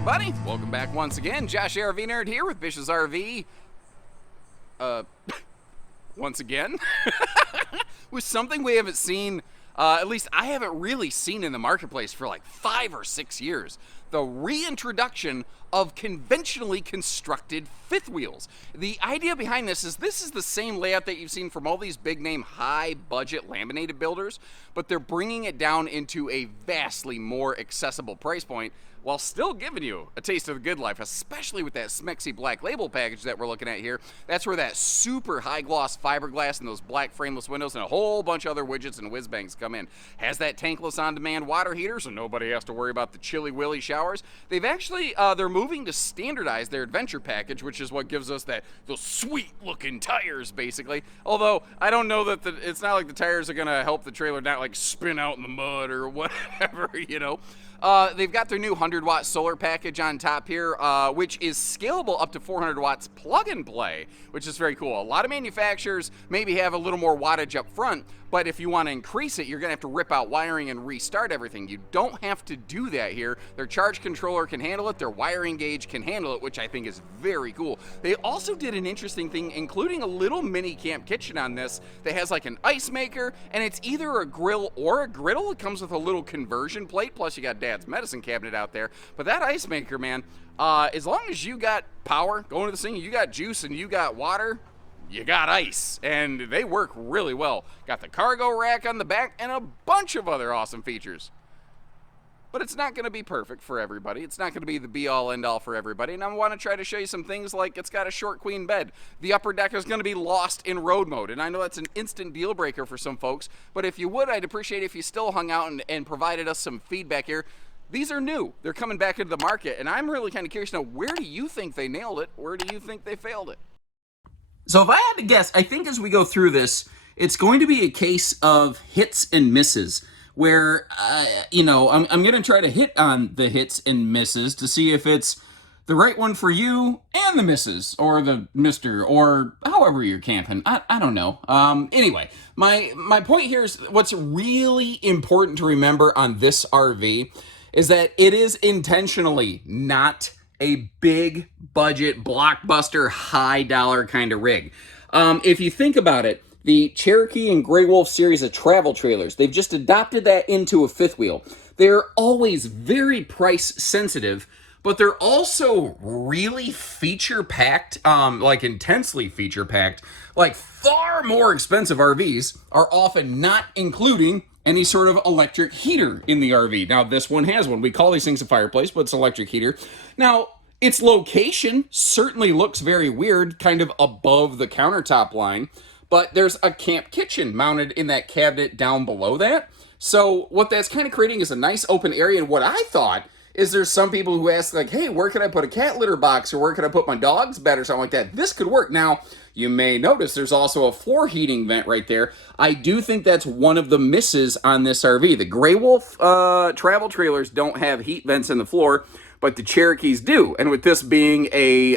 everybody. Welcome back once again. Josh RV Nerd here with Bish's RV. Once again. With something we haven't seen, at least I haven't really seen in the marketplace for like 5 or 6 years. The reintroduction of conventionally constructed fifth wheels. The idea behind this is the same layout that you've seen from all these big name, high budget laminated builders, but they're bringing it down into a vastly more accessible price point while still giving you a taste of the good life, especially with that smexy black label package that we're looking at here. That's where that super high gloss fiberglass and those black frameless windows and a whole bunch of other widgets and whiz bangs come in. Has that tankless on-demand water heater, so nobody has to worry about the chilly willy showers. They've actually, they're moving to standardize their adventure package, which is what gives us those sweet looking tires, basically. Although, I don't know that it's not like the tires are gonna help the trailer not like spin out in the mud or whatever, you know. They've got their new 100-watt solar package on top here, which is scalable up to 400 watts plug and play, which is very cool. A lot of manufacturers maybe have a little more wattage up front, but if you want to increase it, you're going to have to rip out wiring and restart everything. You don't have to do that here. Their charge controller can handle it. Their wiring gauge can handle it, which I think is very cool. They also did an interesting thing, including a little mini camp kitchen on this that has like an ice maker, and it's either a grill or a griddle. It comes with a little conversion plate, plus you got Dad's medicine cabinet out there. But that ice maker, man, as long as you got power going to the thing, you got juice and you got water, you got ice, and they work really well. Got the cargo rack on the back and a bunch of other awesome features. But it's not going to be perfect for everybody. It's not going to be the be-all, end-all for everybody. And I want to try to show you some things like it's got a short queen bed. The upper deck is going to be lost in road mode. And I know that's an instant deal breaker for some folks. But if you would, I'd appreciate it if you still hung out and provided us some feedback here. These are new. They're coming back into the market. And I'm really kind of curious to know, where do you think they nailed it? Where do you think they failed it? So if I had to guess, I think as we go through this, it's going to be a case of hits and misses, where, I'm going to try to hit on the hits and misses to see if it's the right one for you and the misses, or the mister, or however you're camping. I don't know. Anyway, my point here is what's really important to remember on this RV is that it is intentionally not a big budget, blockbuster, high dollar kind of rig. If you think about it, the Cherokee and Grey Wolf series of travel trailers, they've just adopted that into a fifth wheel. They're always very price sensitive, but they're also really feature packed, like intensely feature packed. Like far more expensive RVs are often not including any sort of electric heater in the RV. Now, this one has one. We call these things a fireplace, but it's an electric heater. Now, its location certainly looks very weird, kind of above the countertop line, but there's a camp kitchen mounted in that cabinet down below that. So what that's kind of creating is a nice open area, and what I thought is there's some people who ask like, hey, where can I put a cat litter box, or where can I put my dog's bed or something like that? This could work. Now, you may notice there's also a floor heating vent right there. I do think that's one of the misses on this RV. The Grey Wolf travel trailers don't have heat vents in the floor, but the Cherokees do. And with this being a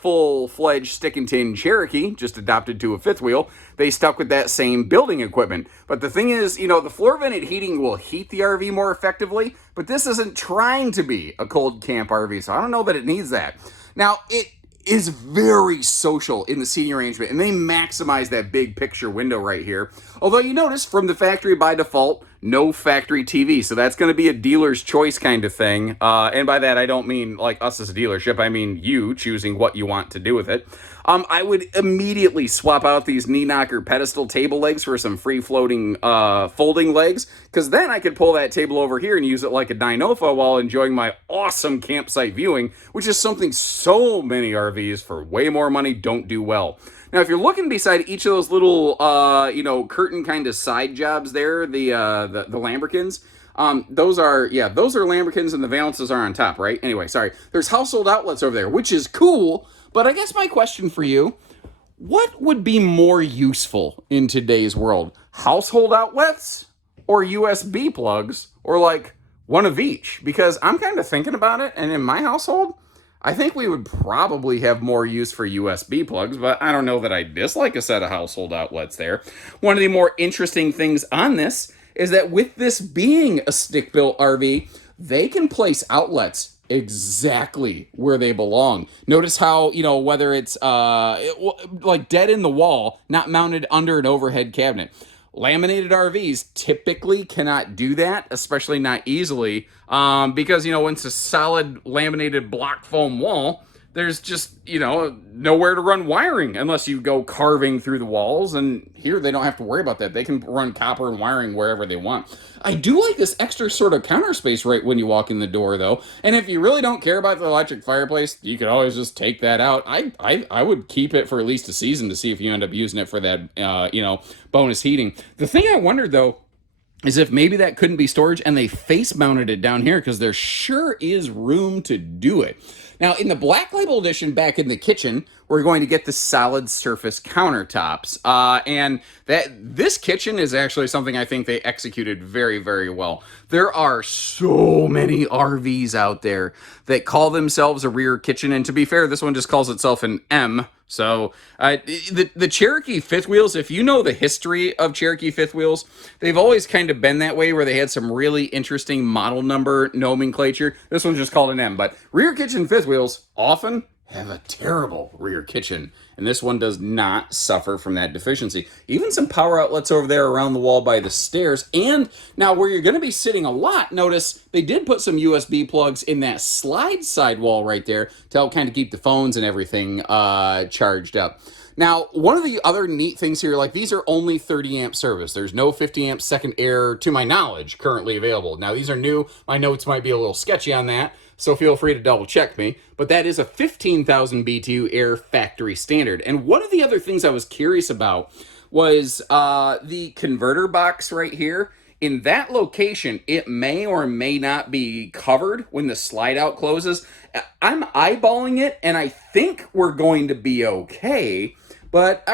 full-fledged stick and tin Cherokee, just adopted to a fifth wheel, they stuck with that same building equipment. But the thing is, the floor vented heating will heat the RV more effectively, but this isn't trying to be a cold camp RV, so I don't know that it needs that. Now, it is very social in the seating arrangement, and they maximize that big picture window right here. Although you notice from the factory by default, no factory TV, so that's going to be a dealer's choice kind of thing. And by that, I don't mean like us as a dealership. I mean you choosing what you want to do with it. I would immediately swap out these knee knocker pedestal table legs for some free floating folding legs, because then I could pull that table over here and use it like a Dinofa while enjoying my awesome campsite viewing, which is something so many RVs for way more money don't do well. Now, if you're looking beside each of those little, curtain kind of side jobs there, the lambrequins, those are lambrequins, and the valances are on top, right? Anyway, sorry. There's household outlets over there, which is cool, but I guess my question for you, what would be more useful in today's world? Household outlets or USB plugs, or like one of each? Because I'm kind of thinking about it, and in my household, I think we would probably have more use for USB plugs, but I don't know that I dislike a set of household outlets there. One of the more interesting things on this is that with this being a stick-built RV, they can place outlets exactly where they belong. Notice how, whether it's like dead in the wall, not mounted under an overhead cabinet. Laminated RVs typically cannot do that, especially not easily, because, when it's a solid laminated block foam wall, there's just, nowhere to run wiring unless you go carving through the walls. And here they don't have to worry about that. They can run copper and wiring wherever they want. I do like this extra sort of counter space right when you walk in the door, though. And if you really don't care about the electric fireplace, you could always just take that out. I would keep it for at least a season to see if you end up using it for that, bonus heating. The thing I wondered, though, is if maybe that couldn't be storage and they face mounted it down here, because there sure is room to do it. Now, in the Black Label Edition back in the kitchen, we're going to get the solid surface countertops. And this kitchen is actually something I think they executed very, very well. There are so many RVs out there that call themselves a rear kitchen. And to be fair, this one just calls itself an M. So the Cherokee fifth wheels, if you know the history of Cherokee fifth wheels, they've always kind of been that way, where they had some really interesting model number nomenclature. This one's just called an M, but rear kitchen fifth wheels often have a terrible rear kitchen, and this one does not suffer from that deficiency. Even some power outlets over there around the wall by the stairs. And now where you're going to be sitting a lot, notice they did put some USB plugs in that slide side wall right there to help kind of keep the phones and everything charged up. Now, one of the other neat things here, like these are only 30 amp service. There's no 50 amp second air, to my knowledge, currently available. Now, these are new. My notes might be a little sketchy on that, so feel free to double check me. But that is a 15,000 BTU air factory standard. And one of the other things I was curious about was the converter box right here. In that location, it may or may not be covered when the slide out closes. I'm eyeballing it, and I think we're going to be okay. But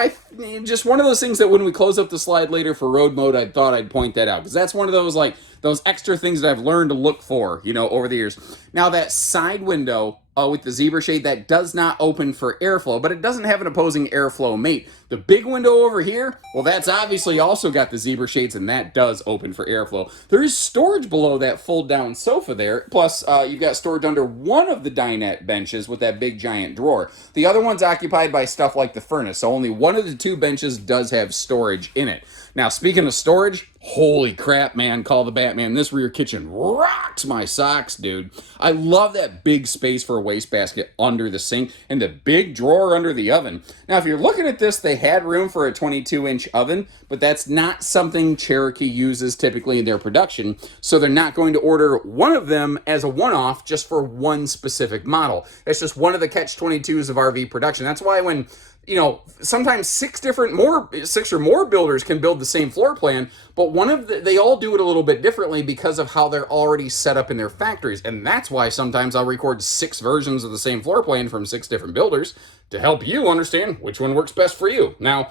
just one of those things that when we close up the slide later for road mode, I thought I'd point that out, because that's one of those, like, those extra things that I've learned to look for, over the years. Now, that side window with the zebra shade, that does not open for airflow, but it doesn't have an opposing airflow mate. The big window over here, well, that's obviously also got the zebra shades, and that does open for airflow. There is storage below that fold-down sofa there, plus you've got storage under one of the dinette benches with that big giant drawer. The other one's occupied by stuff like the furnace, so only one of the two benches does have storage in it. Now, speaking of storage, holy crap, man, call the Batman. This rear kitchen rocks my socks, dude. I love that big space for a wastebasket under the sink and the big drawer under the oven. Now, if you're looking at this, they had room for a 22-inch oven, but that's not something Cherokee uses typically in their production, so they're not going to order one of them as a one-off just for one specific model. It's just one of the catch-22s of RV production. That's why when sometimes six or more builders can build the same floor plan, but they all do it a little bit differently because of how they're already set up in their factories. And that's why sometimes I'll record 6 versions of the same floor plan from 6 different builders to help you understand which one works best for you. Now,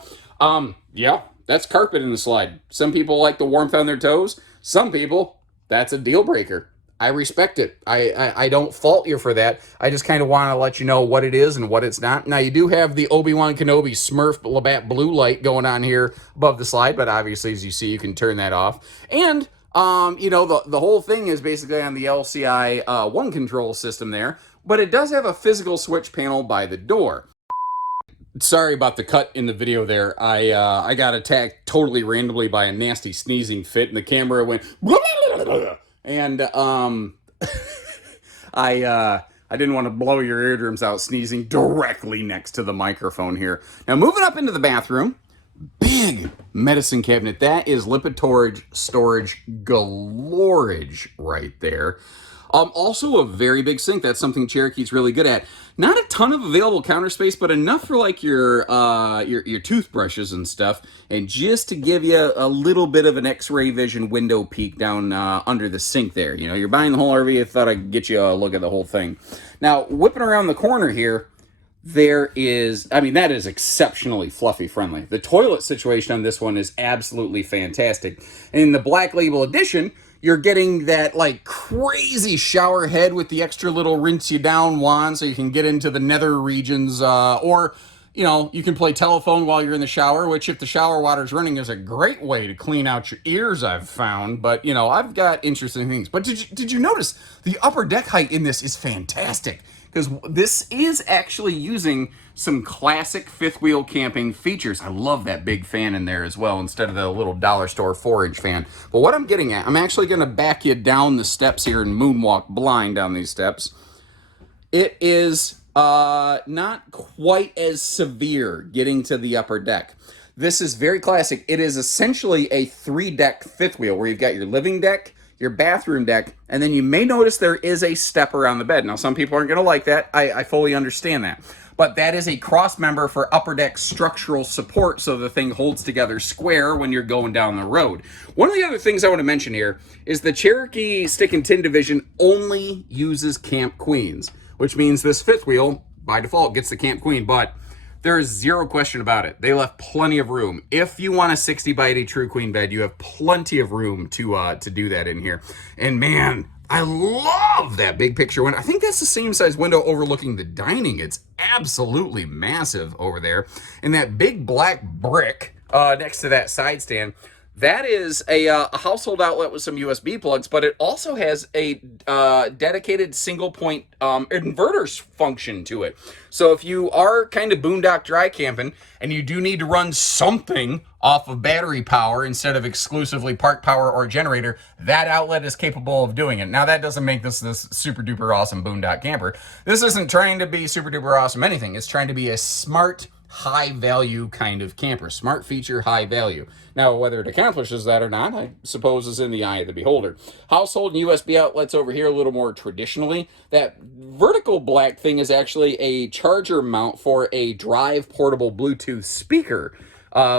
yeah, that's carpet in the slide. Some people like the warmth on their toes. Some people, that's a deal breaker. I respect it. I don't fault you for that. I just kind of want to let you know what it is and what it's not. Now, you do have the Obi-Wan Kenobi Smurf Labatt blue light going on here above the slide, but obviously, as you see, you can turn that off. And, the whole thing is basically on the LCI one control system there, but it does have a physical switch panel by the door. Sorry about the cut in the video there. I got attacked totally randomly by a nasty sneezing fit, and the camera went... And I didn't want to blow your eardrums out sneezing directly next to the microphone here. Now, moving up into the bathroom, big medicine cabinet. That is Lipitorage storage galorage right there. Also a very big sink. That's something Cherokee's really good at. Not a ton of available counter space, but enough for like your toothbrushes and stuff, and just to give you a little bit of an X-ray vision window peek down under the sink there. You're buying the whole RV. I thought I'd get you a look at the whole thing. Now, whipping around the corner here, that is exceptionally fluffy friendly. The toilet situation on this one is absolutely fantastic. And in the Black Label Edition, you're getting that like crazy shower head with the extra little rinse you down wand so you can get into the nether regions, or You know, you can play telephone while you're in the shower, which if the shower water's running is a great way to clean out your ears, I've found. But, you know, I've got interesting things. But did you notice the upper deck height in this is fantastic? Because this is actually using some classic fifth wheel camping features. I love that big fan in there as well, instead of the little dollar store 4-inch fan. But what I'm getting at, I'm actually going to back you down the steps here and moonwalk blind down these steps. It is not quite as severe getting to the upper deck. This is very classic. It is essentially a 3-deck fifth wheel where you've got your living deck, your bathroom deck, and then you may notice there is a step around the bed. Now, some people aren't going to like that. I fully understand that. But that is a cross member for upper deck structural support, so the thing holds together square when you're going down the road. One of the other things I want to mention here is the Cherokee Stick and Tin division only uses Camp Queens, which means this fifth wheel, by default, gets the Camp Queen, but there is zero question about it. They left plenty of room. If you want a 60 by 80 true queen bed, you have plenty of room to do that in here. And man, I love that big picture window. I think that's the same size window overlooking the dining. It's absolutely massive over there. And that big black brick next to that side stand, that is a household outlet with some USB plugs, but it also has a dedicated single point inverter function to it. So if you are kind of boondock dry camping and you do need to run something off of battery power instead of exclusively park power or generator, that outlet is capable of doing it. Now, that doesn't make this super duper awesome boondock camper. This isn't trying to be super duper awesome anything. It's trying to be a smart, high value kind of camper. Smart feature, high value. Now, whether it accomplishes that or not, I suppose is in the eye of the beholder. Household and USB outlets over here a little more traditionally. That vertical black thing is actually a charger mount for a Drive portable Bluetooth speaker,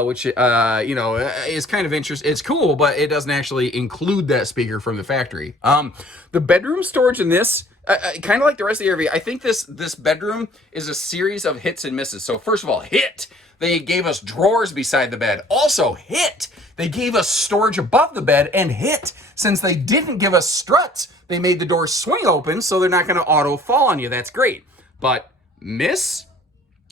which, you know, is kind of interesting. It's cool, but it doesn't actually include that speaker from the factory. The bedroom storage in this, kind of like the rest of the RV, I think this bedroom is a series of hits and misses. So first of all, hit. They gave us drawers beside the bed. Also, hit. They gave us storage above the bed, and hit. Since they didn't give us struts, they made the doors swing open so they're not going to auto fall on you. That's great. But miss,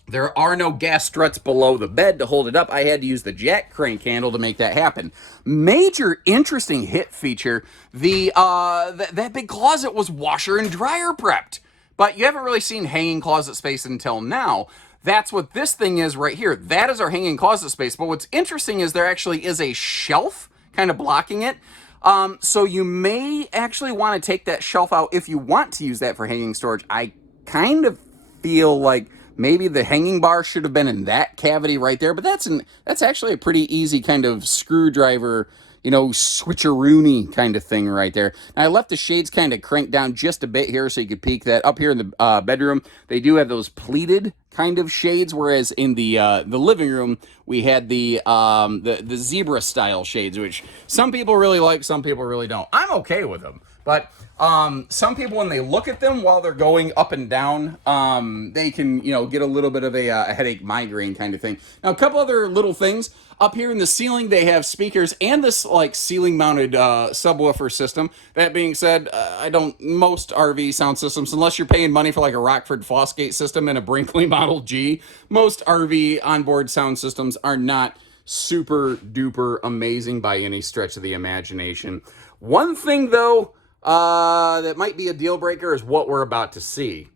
there are no gas struts below the bed to hold it up. I had to use the jack crank handle to make that happen. Major interesting hit feature, that big closet was washer and dryer prepped. But you haven't really seen hanging closet space until now. That's what this thing is right here. That is our hanging closet space. But what's interesting is there actually is a shelf kind of blocking it. So you may actually want to take that shelf out if you want to use that for hanging storage. I kind of feel like maybe the hanging bar should have been in that cavity right there, but that's actually a pretty easy kind of screwdriver, you know, switcheroony kind of thing right there. Now, I left the shades kind of cranked down just a bit here so you could peek that. Up here in the bedroom, they do have those pleated kind of shades, whereas in the living room, we had the zebra style shades, which some people really like, some people really don't. I'm okay with them. But some people, when they look at them while they're going up and down, they can, you know, get a little bit of a headache, migraine kind of thing. Now, a couple other little things. Up here in the ceiling, they have speakers and this, like, ceiling-mounted subwoofer system. That being said, most RV sound systems, unless you're paying money for, like, a Rockford Fosgate system and a Brinkley Model G, most RV onboard sound systems are not super duper amazing by any stretch of the imagination. One thing, though, that might be a deal breaker is what we're about to see.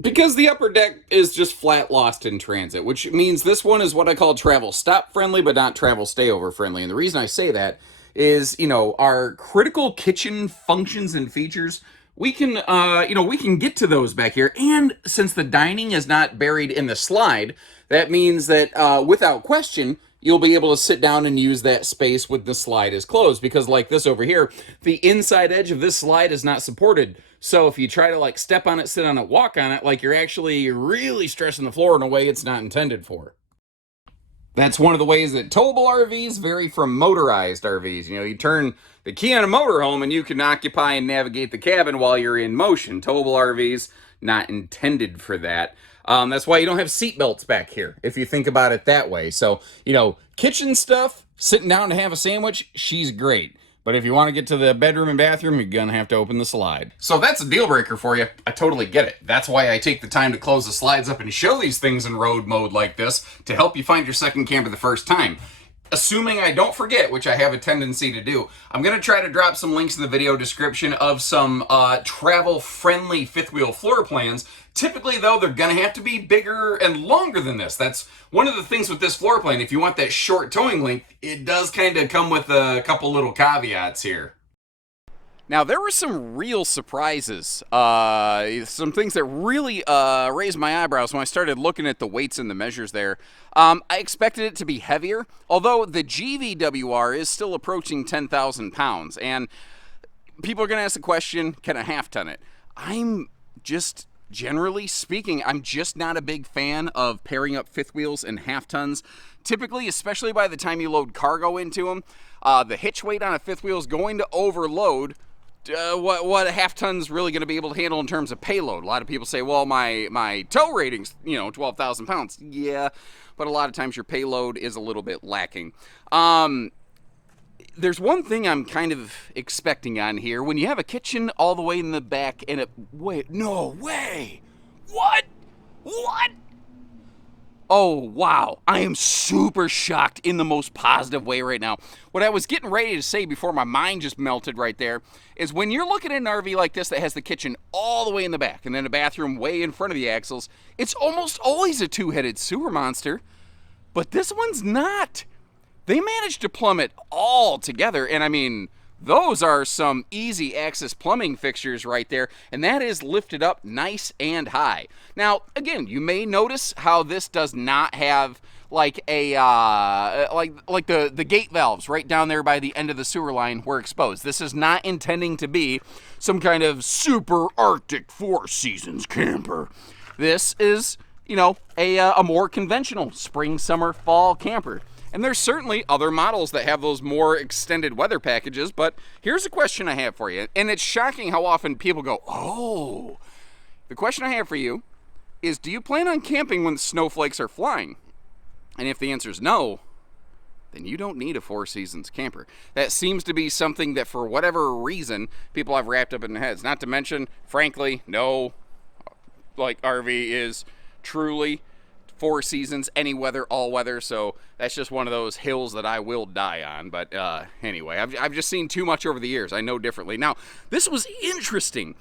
Because the upper deck is just flat lost in transit, which means this one is what I call travel stop friendly, but not travel stayover friendly. And the reason I say that is, you know, our critical kitchen functions and features, we can get to those back here. And since the dining is not buried in the slide, that means that without question, you'll be able to sit down and use that space when the slide is closed. Because like this over here, the inside edge of this slide is not supported. So if you try to like step on it, sit on it, walk on it, like you're actually really stressing the floor in a way it's not intended for. That's one of the ways that towable RVs vary from motorized RVs. You know, you turn the key on a motorhome and you can occupy and navigate the cabin while you're in motion. Towable RVs, not intended for that. That's why you don't have seat belts back here, if you think about it that way. So, you know, kitchen stuff, sitting down to have a sandwich, she's great. But if you want to get to the bedroom and bathroom, you're going to have to open the slide. So that's a deal breaker for you. I totally get it. That's why I take the time to close the slides up and show these things in road mode like this to help you find your second camper the first time. Assuming I don't forget, which I have a tendency to do, I'm going to try to drop some links in the video description of some travel-friendly fifth wheel floor plans. Typically, though, they're going to have to be bigger and longer than this. That's one of the things with this floor plan. If you want that short towing length, it does kind of come with a couple little caveats here. Now, there were some real surprises, some things that really raised my eyebrows when I started looking at the weights and the measures there. I expected it to be heavier, although the GVWR is still approaching 10,000 pounds. And people are going to ask the question, can a half ton it? Generally speaking, I'm just not a big fan of pairing up fifth wheels and half tons. Typically, especially by the time you load cargo into them, the hitch weight on a fifth wheel is going to overload what a half ton's really going to be able to handle in terms of payload. A lot of people say, well, my tow rating's 12,000 pounds. Yeah, but a lot of times your payload is a little bit lacking. There's one thing I'm kind of expecting on here. When you have a kitchen all the way in the back and no way! What? Oh, wow. I am super shocked in the most positive way right now. What I was getting ready to say before my mind just melted right there is when you're looking at an RV like this that has the kitchen all the way in the back and then a bathroom way in front of the axles, it's almost always a two-headed sewer monster. But this one's not. They managed to plumb it all together, and I mean, those are some easy access plumbing fixtures right there, and that is lifted up nice and high. Now, again, you may notice how this does not have like a like the gate valves right down there by the end of the sewer line were exposed. This is not intending to be some kind of super Arctic Four Seasons camper. This is, a more conventional spring, summer, fall camper. And there's certainly other models that have those more extended weather packages, but here's a question I have for you. And it's shocking how often people go, oh. The question I have for you is, do you plan on camping when the snowflakes are flying? And if the answer is no, then you don't need a Four Seasons camper. That seems to be something that for whatever reason, people have wrapped up in their heads. Not to mention, frankly, no, RV is truly Four Seasons, any weather, all weather, so that's just one of those hills that I will die on. But anyway, I've just seen too much over the years. I know differently. Now, this was interesting.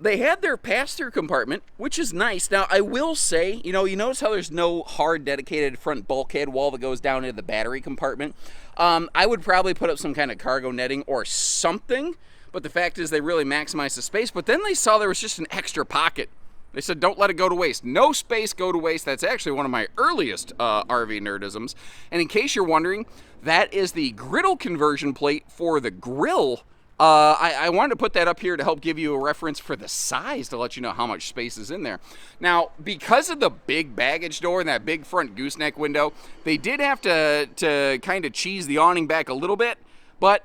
They had their pass-through compartment, which is nice. Now, I will say, you notice how there's no hard dedicated front bulkhead wall that goes down into the battery compartment. I would probably put up some kind of cargo netting or something, but the fact is they really maximized the space. But then they saw there was just an extra pocket. They said, don't let it go to waste. No space go to waste. That's actually one of my earliest RV nerdisms. And in case you're wondering, that is the griddle conversion plate for the grill. I wanted to put that up here to help give you a reference for the size to let you know how much space is in there. Now, because of the big baggage door and that big front gooseneck window, they did have to kind of cheese the awning back a little bit, but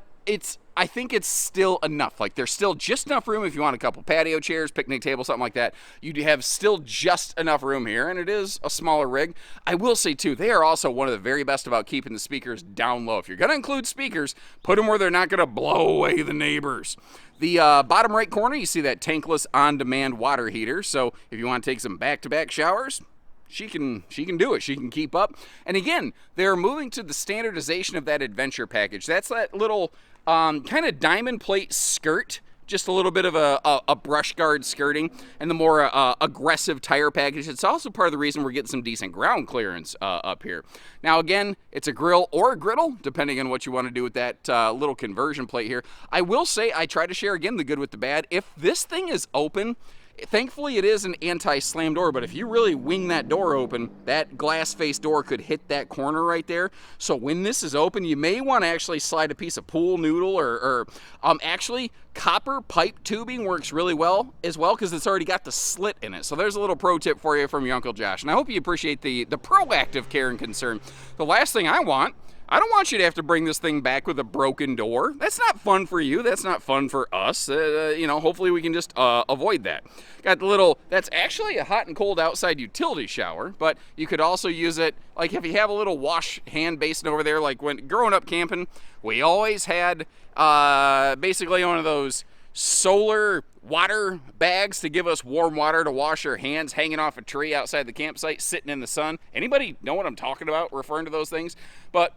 I think it's still enough. Like, there's still just enough room if you want a couple patio chairs, picnic table, something like that. You have still just enough room here, and it is a smaller rig. I will say, too, they are also one of the very best about keeping the speakers down low. If you're going to include speakers, put them where they're not going to blow away the neighbors. The bottom right corner, you see that tankless on-demand water heater. So if you want to take some back-to-back showers, she can do it. She can keep up. And again, they're moving to the standardization of that adventure package. That's that little kind of diamond plate skirt, just a little bit of a brush guard skirting, and the more aggressive tire package. It's also part of the reason we're getting some decent ground clearance up here. Now, again, it's a grill or a griddle, depending on what you want to do with that little conversion plate here. I will say, I try to share, again, the good with the bad. If this thing is open, thankfully it is an anti-slam door, but if you really wing that door open, that glass face door could hit that corner right there. So when this is open, you may want to actually slide a piece of pool noodle or actually copper pipe tubing works really well as well, because it's already got the slit in it. So there's a little pro tip for you from your Uncle Josh, and I hope you appreciate the proactive care and concern. The last thing I want, I don't want you to have to bring this thing back with a broken door. That's not fun for you. That's not fun for us. You know, hopefully we can just avoid that. Got the little, that's actually a hot and cold outside utility shower, but you could also use it, like if you have a little wash hand basin over there, like when growing up camping, we always had basically one of those solar water bags to give us warm water to wash our hands hanging off a tree outside the campsite, sitting in the sun. Anybody know what I'm talking about referring to those things? But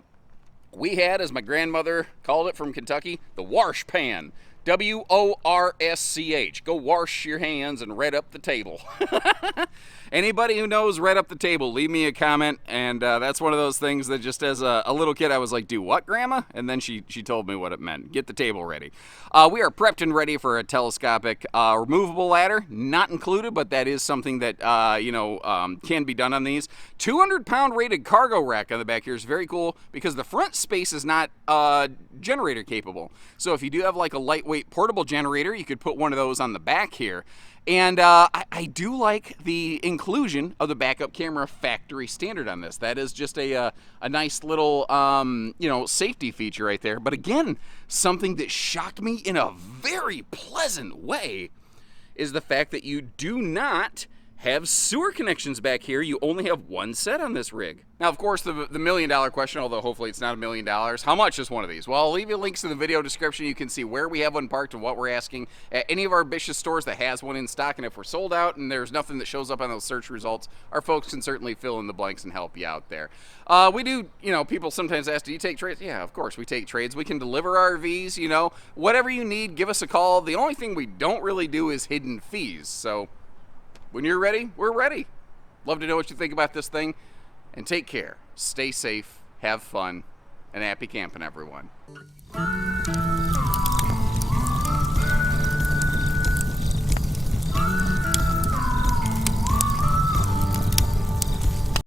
we had, as my grandmother called it from Kentucky, the wash pan. W-O-R-S-C-H. Go wash your hands and red up the table. Anybody who knows red up the table, leave me a comment. And that's one of those things that just as a little kid, I was like, do what, Grandma? And then she told me what it meant. Get the table ready. We are prepped and ready for a telescopic removable ladder. Not included, but that is something that, can be done on these. 200-pound rated cargo rack on the back here is very cool because the front space is not generator capable. So if you do have like a lightweight portable generator, you could put one of those on the back here. And I do like the inclusion of the backup camera factory standard on this. That is just a nice little, safety feature right there. But again, something that shocked me in a very pleasant way is the fact that you do not have sewer connections back here. You only have one set on this rig. Now, of course, the million-dollar question, although hopefully it's not $1 million, how much is one of these? Well, I'll leave you links in the video description. You can see where we have one parked and what we're asking at any of our Bish stores that has one in stock. And if we're sold out and there's nothing that shows up on those search results, our folks can certainly fill in the blanks and help you out there. We do, people sometimes ask, do you take trades? Yeah, of course we take trades. We can deliver RVs, whatever you need, give us a call. The only thing we don't really do is hidden fees. So when you're ready, we're ready. Love to know what you think about this thing. And take care. Stay safe. Have fun. And happy camping, everyone.